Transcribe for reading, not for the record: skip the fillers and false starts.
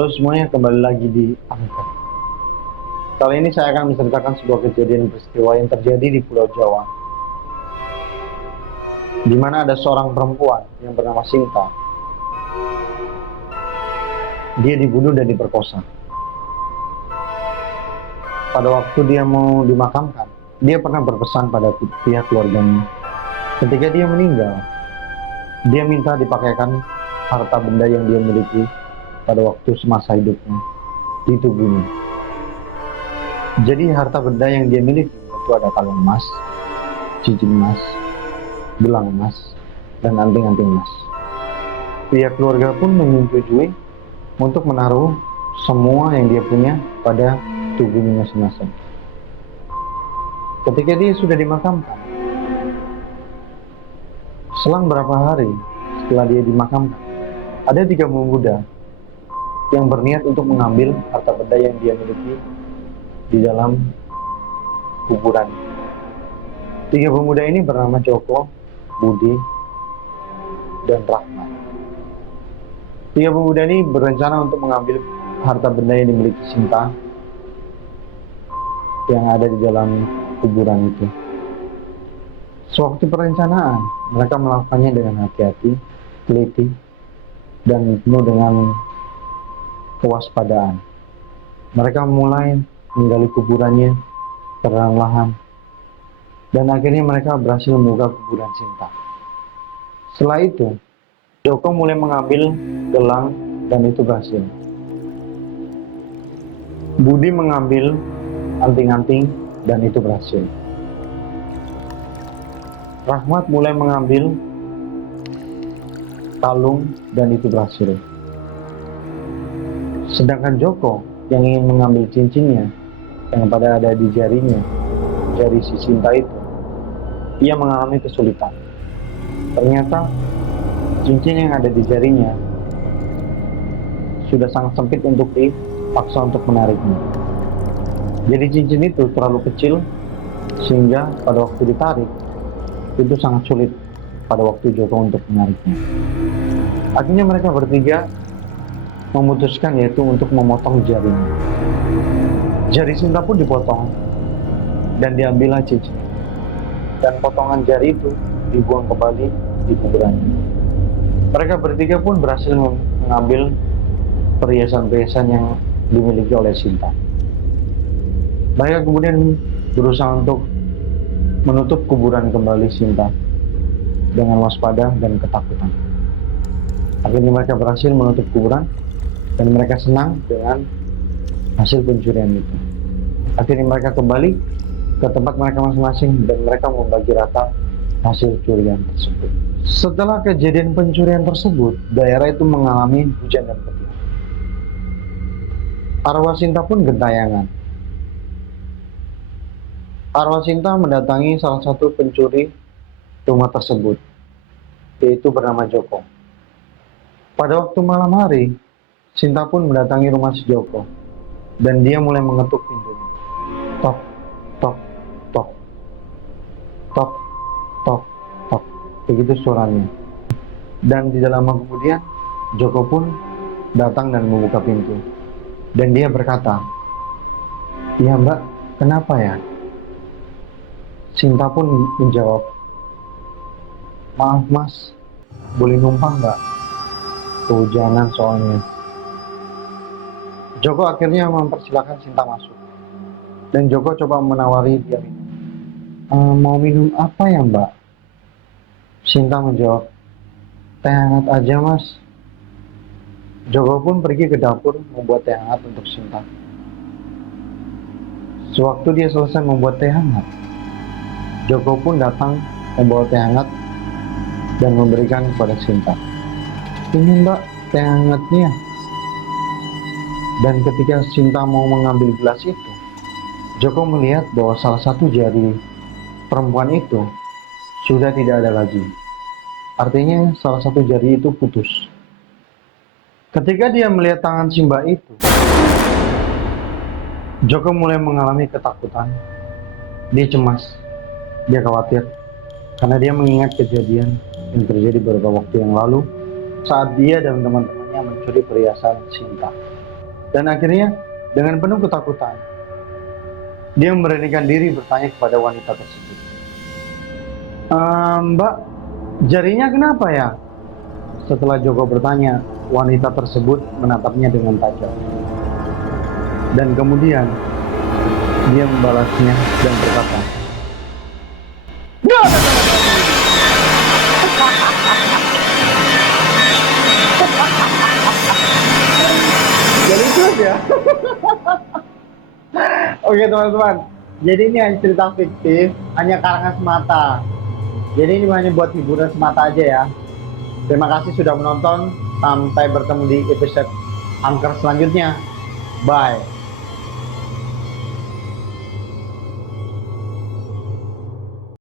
Halo semuanya, kembali lagi di Angker. Kali ini saya akan menceritakan sebuah kejadian peristiwa yang terjadi di Pulau Jawa, di mana ada seorang perempuan yang bernama Sinta. Dia dibunuh dan diperkosa. Pada waktu dia mau dimakamkan, dia pernah berpesan pada pihak keluarganya. Ketika dia meninggal, dia minta dipakaikan harta benda yang dia miliki pada waktu semasa hidupnya di tubuhnya. Jadi harta benda yang dia miliki itu ada kalung emas, cincin emas, gelang emas, dan anting-anting emas. Pihak keluarga pun menyetujui untuk menaruh semua yang dia punya pada tubuhnya masing-masing. Ketika dia sudah dimakamkan, selang berapa hari setelah dia dimakamkan, ada 3 pemuda yang berniat untuk mengambil harta benda yang dia miliki di dalam kuburan. 3 pemuda ini bernama Joko, Budi, dan Rahmat. 3 pemuda ini berencana untuk mengambil harta benda yang dimiliki Sinta yang ada di dalam kuburan itu. Sewaktu perencanaan, mereka melakukannya dengan hati-hati, teliti, dan penuh dengan kewaspadaan. Mereka mulai menggali kuburannya perlahan-lahan, dan akhirnya mereka berhasil membuka kuburan Sinta. Setelah itu, Joko mulai mengambil gelang dan itu berhasil. Budi mengambil anting-anting dan itu berhasil. Rahmat mulai mengambil kalung dan itu berhasil. Sedangkan Joko yang ingin mengambil cincinnya yang pada ada di jarinya, jari si Sinta itu, ia mengalami kesulitan. Ternyata cincin yang ada di jarinya sudah sangat sempit untuk dipaksa untuk menariknya. Jadi cincin itu terlalu kecil sehingga pada waktu ditarik itu sangat sulit pada waktu Joko untuk menariknya. Akhirnya mereka bertiga memutuskan yaitu untuk memotong jarinya. Jari Sinta pun dipotong dan diambillah cincin. Dan potongan jari itu dibuang kembali di kuburannya. Mereka bertiga pun berhasil mengambil perhiasan-perhiasan yang dimiliki oleh Sinta. Mereka kemudian berusaha untuk menutup kuburan kembali Sinta dengan waspada dan ketakutan. Akhirnya mereka berhasil menutup kuburan dan mereka senang dengan hasil pencurian itu. Akhirnya mereka kembali ke tempat mereka masing-masing dan mereka membagi rata hasil curian tersebut. Setelah kejadian pencurian tersebut, daerah itu mengalami hujan dan petir. Arwah Sinta pun gentayangan. Arwah Sinta mendatangi salah satu pencuri rumah tersebut, yaitu bernama Joko. Pada waktu malam hari, Sinta pun mendatangi rumah si Joko, dan dia mulai mengetuk pintunya. Tok, tok, tok, tok, tok, tok, begitu suaranya. Dan di dalam kemudian, Joko pun datang dan membuka pintu. Dan dia berkata, "Ya Mbak, kenapa ya?" Sinta pun menjawab, "Maaf Mas, boleh numpang nggak? Kehujanan soalnya." Joko akhirnya mempersilahkan Sinta masuk. Dan Joko coba menawari dia minum. Mau minum apa ya Mbak? Sinta menjawab, "Teh hangat aja Mas." Joko pun pergi ke dapur membuat teh hangat untuk Sinta. Sewaktu dia selesai membuat teh hangat, Joko pun datang membawa teh hangat dan memberikan kepada Sinta. "Ini Mbak, teh hangatnya." Dan ketika Sinta mau mengambil gelas itu, Joko melihat bahwa salah satu jari perempuan itu sudah tidak ada lagi. Artinya salah satu jari itu putus. Ketika dia melihat tangan si Mbak itu, Joko mulai mengalami ketakutan. Dia cemas. Dia khawatir karena dia mengingat kejadian yang terjadi beberapa waktu yang lalu saat dia dan teman-temannya mencuri perhiasan Sinta. Dan akhirnya dengan penuh ketakutan, dia memberanikan diri bertanya kepada wanita tersebut. Mbak, jarinya kenapa ya? Setelah Joko bertanya, wanita tersebut menatapnya dengan tajam. Dan kemudian dia membalasnya dan berkata, "Nggak ada Jadi itu ya. Oke teman-teman, jadi ini hanya cerita fiktif, hanya karangan semata. Jadi ini hanya buat hiburan semata aja ya. Terima kasih sudah menonton. Sampai bertemu di episode angker selanjutnya. Bye.